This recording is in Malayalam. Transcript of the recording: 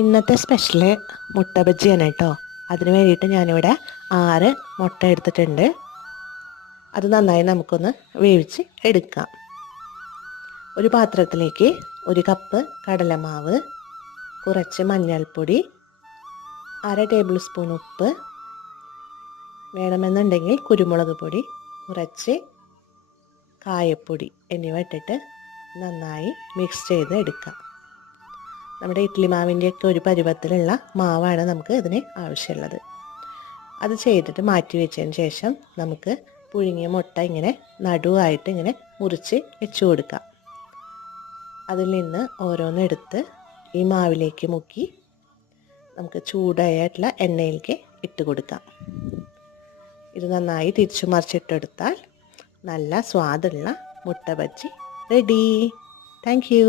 ഇന്നത്തെ സ്പെഷ്യല് മുട്ട ബജിയാണ് കേട്ടോ. അതിന് വേണ്ടിയിട്ട് ഞാനിവിടെ 6 മുട്ട എടുത്തിട്ടുണ്ട്. അത് നന്നായി നമുക്കൊന്ന് വേവിച്ച് എടുക്കാം. ഒരു പാത്രത്തിലേക്ക് 1 കപ്പ് കടലമാവ്, കുറച്ച് മഞ്ഞൾപ്പൊടി, 1/2 ടേബിൾ സ്പൂൺ ഉപ്പ്, വേണമെന്നുണ്ടെങ്കിൽ കുരുമുളക് പൊടി, കുറച്ച് കായപ്പൊടി എന്നിവ ഇട്ടിട്ട് നന്നായി മിക്സ് ചെയ്ത് എടുക്കാം. നമ്മുടെ ഇഡ്ഡലി മാവിൻ്റെയൊക്കെ ഒരു പരുവത്തിലുള്ള മാവാണ് നമുക്ക് ഇതിന് ആവശ്യമുള്ളത്. അത് ചെയ്തിട്ട് മാറ്റി വെച്ചതിന് ശേഷം നമുക്ക് പുഴുങ്ങിയ മുട്ട ഇങ്ങനെ നടുവായിട്ട് ഇങ്ങനെ മുറിച്ച് വെച്ച് കൊടുക്കാം. അതിൽ നിന്ന് ഓരോന്നെടുത്ത് ഈ മാവിലേക്ക് മുക്കി നമുക്ക് ചൂടായിട്ടുള്ള എണ്ണയിലേക്ക് ഇട്ട് കൊടുക്കാം. ഇത് നന്നായി തിരിച്ചു മറിച്ചിട്ടെടുത്താൽ നല്ല സ്വാദുള്ള മുട്ട ബജ്ജി റെഡി. Thank you.